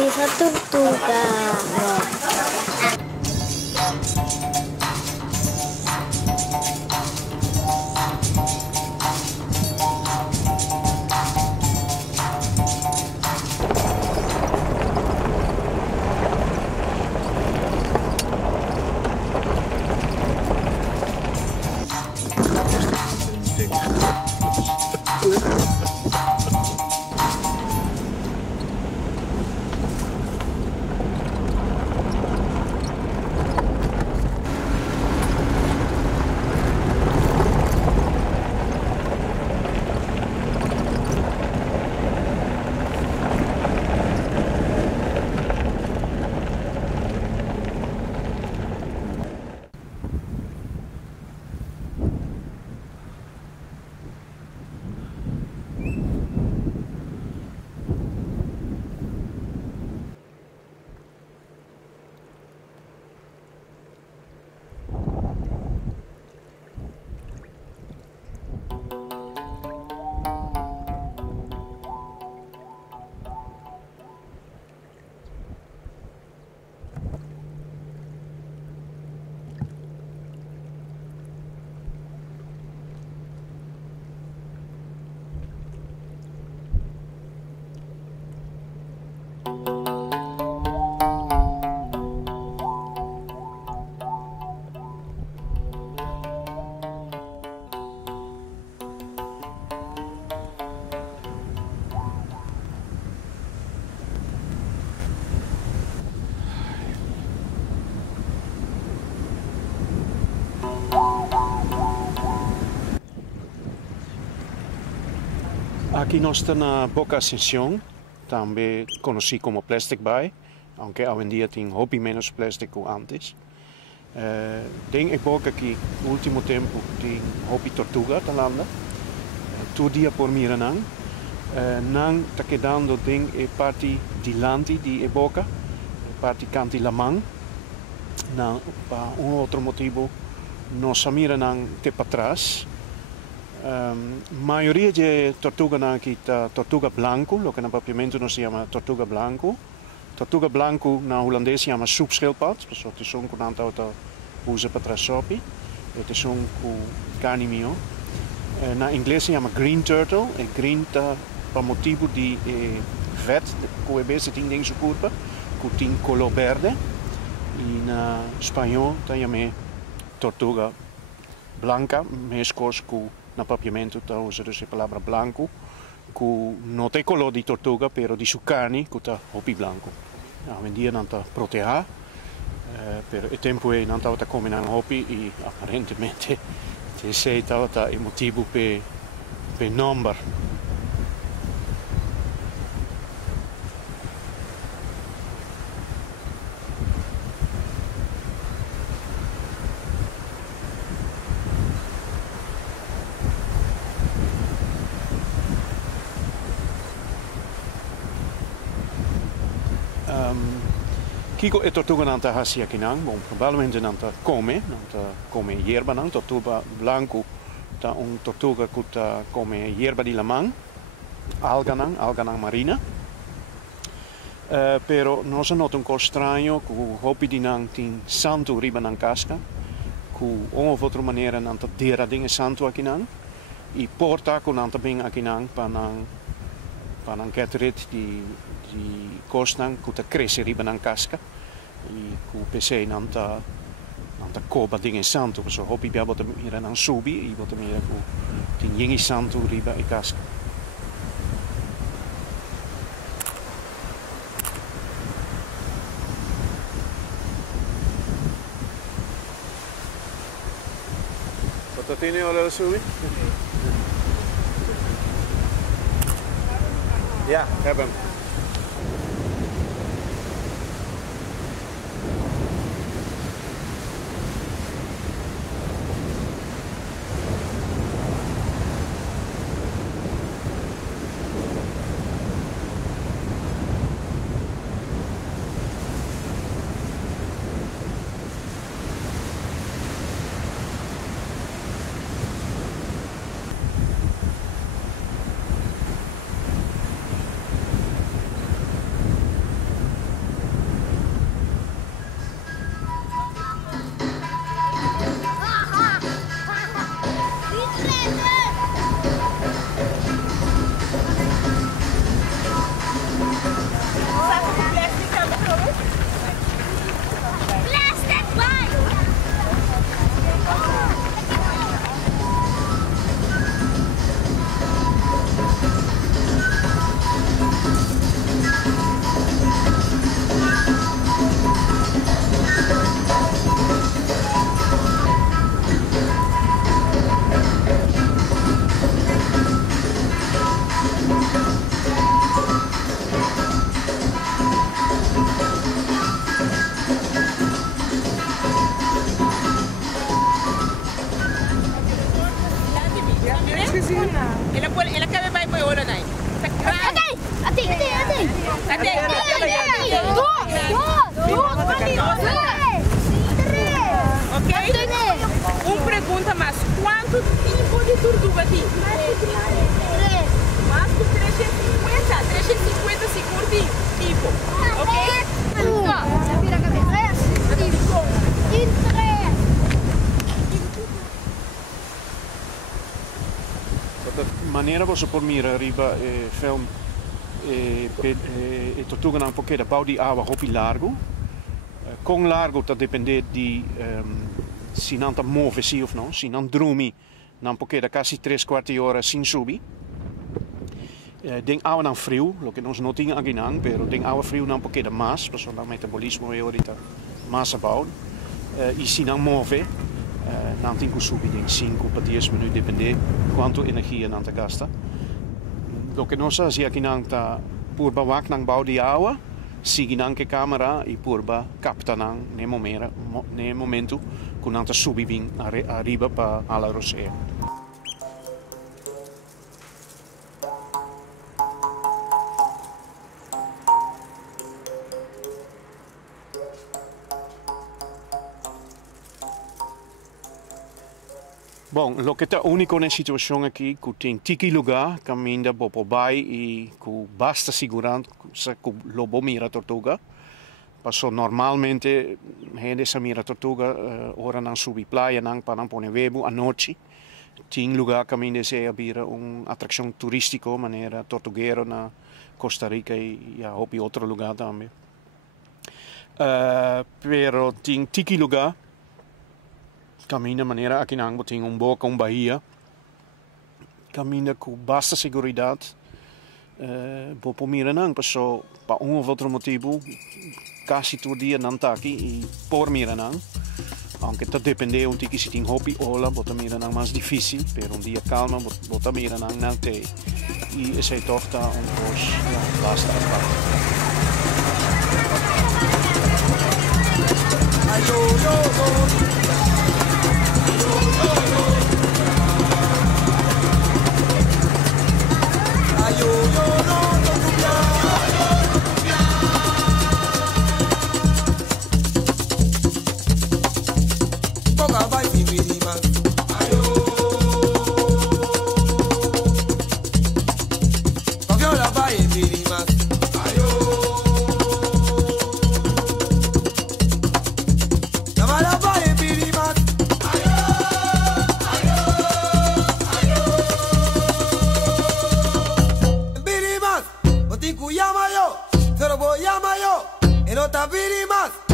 Bisa tortuga. Aqui nós estamos na Boca Ascensión, também conhecido como Plastic Bay, aunque hoje em dia tem hobby menos plástico antes. Tem época que no último tempo tem hobby tortuga na landa, todo dia por miranang. Não está quedando tem a parte de lante de época, a parte canti lamang. Não, por outro motivo, nós miranang te para trás. Maioria de tortuga aqui está tortuga blanco, o que no papiamento nós chama tortuga blanco. Tortuga blanco na holandês chama soepschildpad, pessoal que são com tanto auto usa para trás sopi, e são com carne mio. Na inglês chama green turtle, e green tá para motivo de vet, que é bem tem dentro do corpo, que tem color verde. E na espanhol chama tortuga blanca, mescos com na papiamento está usando a palavra blanco, que não tem color de tortuga, mas de sua carne, que está hopi blanco. Hoje em dia não está protegido, mas o tempo é não está comendo hopi e aparentemente esse está o motivo para o nome. Kiko e tortuga não está assim aqui não, bom, provavelmente não está come hierba não, tortuga blanco está tortuga que está come hierba de lamang, alga não marina. Pero nós notamos coisa estranho que o hopi de não tem santo riba na casca, que uma ou outra maneira não está dera dinge santo aqui não, e porta que não está bem aqui não para não get rid de coisa que está crescer riba na casca. E que o PC não está coba dinge santo, porque o hopi bia bota mira não subi e bota mira que tem dinge santo riba e casca. Patatine olha subi? Ja, heb hem. Uma pergunta mais, quanto tipo de tortuga tem? Mais que 350 se curte tipo, ok? De maneira você pode mirar riba film tortuga não porque da bau de água hopi largo. Com largo dat depende de se não tá move se ou não, se não dorme não porque da quase 3/4 hora sem subir. Den água não frio, lo que nós não tinha aqui não, pero den água frio não porque da mas, porque o metabolismo é ahorita massa bau. E se não move não tem que subir em 5 para 10 minutos, depende quanto energia não te gasta. Lo que nós fazemos aqui não tá por bawak nang bau de água, sigue nang que câmera e por ba capta nang ne momento que não tá subir bem arriba para a la roceia. Bom, lo que está único na situação aqui, que tem tiki lugar, caminha por bai e que basta segurar que lobo mira tortuga. Passou normalmente, gente essa mira tortuga, ora não subir praia, não para não pôr webo à noite. Tem lugar caminha se abrir atração turística, maneira tortugueiro na Costa Rica e a outro lugar também. Pero tem tiki lugar. Caminha maneira aqui não tem boca bahia. Caminha com basta seguridade. Por mira não, passou para ou outro motivo, quase todo dia não está aqui e por mira não. Aunque está depende tique se tem hobby ola, bota mira não mais difícil, pero dia calma, bota mira não tem. E esse é toch tá pois basta Llama yo, se lo voy a llamar yo, y no te más.